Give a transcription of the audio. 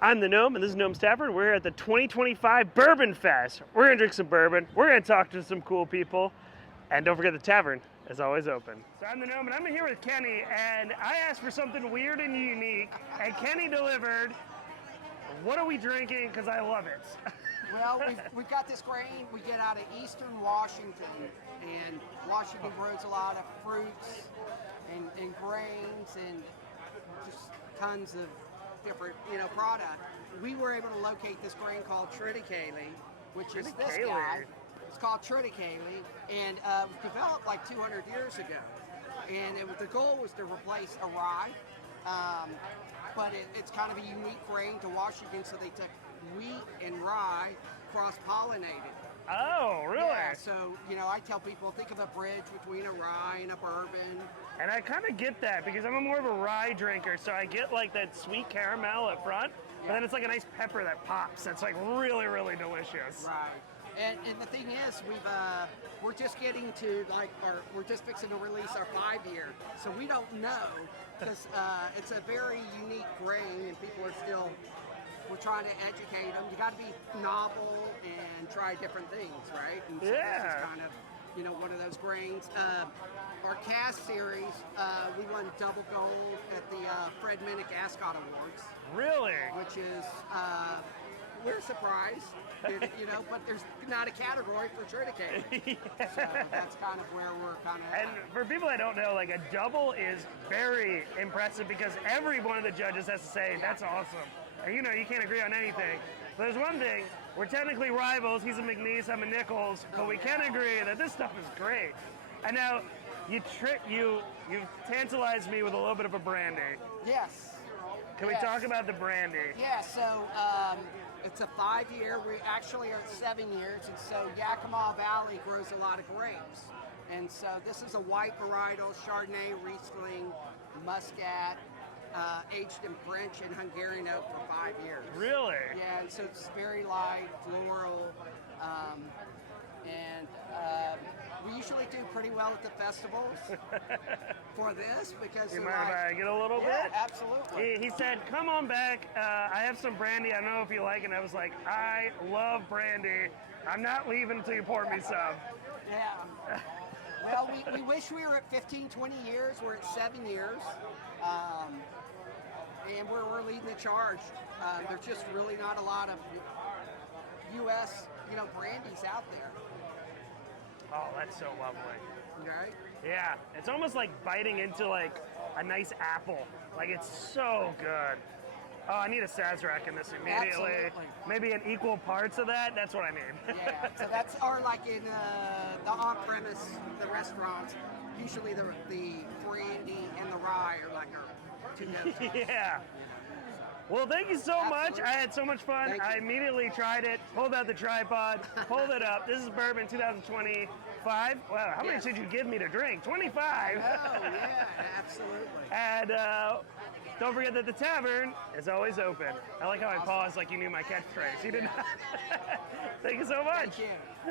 I'm the Gnome, and this is Gnome's Tavern. We're here at the 2025 Bourbon Fest. We're going to drink some bourbon. We're going to talk to some cool people. And don't forget the tavern is always open. So I'm the Gnome, and I'm here with Kenny, and I asked for something weird and unique, and Kenny delivered. What are we drinking? Because I love it. Well, we've got this grain we get out of eastern Washington, and Washington grows a lot of fruits and grains and just tons of different, product. We were able to locate this grain called triticale, which is this guy. It's called triticale, and it was developed like 200 years ago. And the goal was to replace a rye, but it's kind of a unique grain to Washington, so they took wheat and rye, cross-pollinated. Oh, really? Yeah, so, I tell people, think of a bridge between a rye and a bourbon. And I kind of get that because I'm more of a rye drinker, so I get like that sweet caramel up front, but then it's like a nice pepper that pops. That's like really, really delicious. Right. And the thing is, we're just getting to we're just fixing to release our 5-year, so we don't know because it's a very unique grain, and people are still. We're trying to educate them. You got to be novel and try different things, right? And so Yeah. this is kind of, one of those grains. Our cast series, we won double gold at the Fred Minnick Ascot Awards. Really? Which is, we're surprised, but there's not a category for triticale. Yeah. So that's kind of where we're kind of And for people that don't know, like a double is very impressive because every one of the judges has to say, that's awesome. And you can't agree on anything. But there's one thing, we're technically rivals. He's a McNeese, I'm a Nichols, but we can agree that this stuff is great. And now, you've tantalized me with a little bit of a brandy. Yes. Can we talk about the brandy? Yeah, so it's a 5-year. We actually are at 7 years, and so Yakima Valley grows a lot of grapes. And so this is a white varietal, Chardonnay, Riesling, Muscat, aged in French and Hungarian oak for 5 years. Really? Yeah, and so it's very light, floral, and we usually do pretty well at the festivals for this because You mind if I get a little bit? Yeah, absolutely. He said, come on back, I have some brandy, I don't know if you like it. And I was like, I love brandy. I'm not leaving until you pour me some. Yeah. Well, we wish we were at 15, 20 years. We're at 7 years. And we're leading the charge. There's just really not a lot of U.S. brandies out there. Oh, that's so lovely. Right? Yeah, it's almost like biting into like a nice apple. Like it's so good. Oh, I need a Sazerac in this immediately. Absolutely. Maybe in equal parts of that. That's what I need. Yeah. So that's like in the on-premise, the restaurants. Usually the brandy and the rye are like our two go-tos. Yeah. Well, thank you so much. I had so much fun. I immediately tried it, pulled out the tripod, pulled it up. This is Bourbon 2025. Wow, how many should you give me to drink? 25. Oh, yeah, absolutely. And don't forget that the tavern is always open. I like how I paused like you knew my catchphrase. You did not. Thank you so much. Thank you.